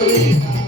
Thank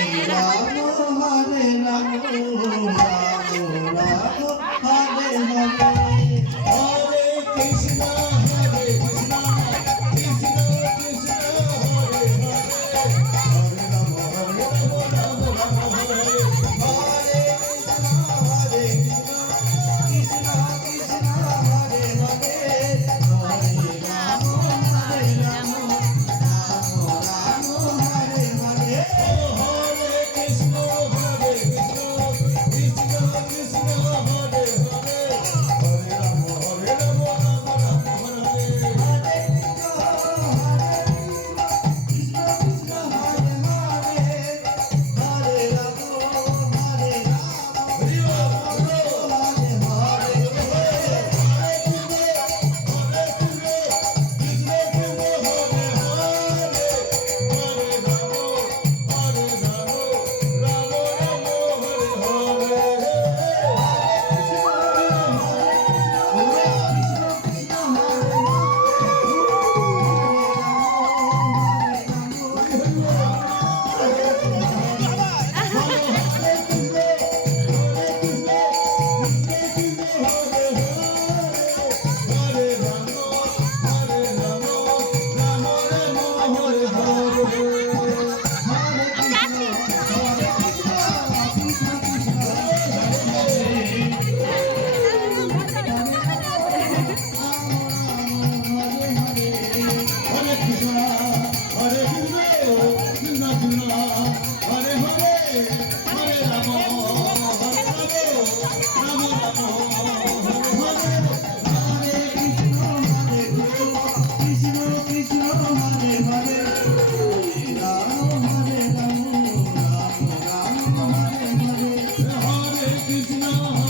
Oh.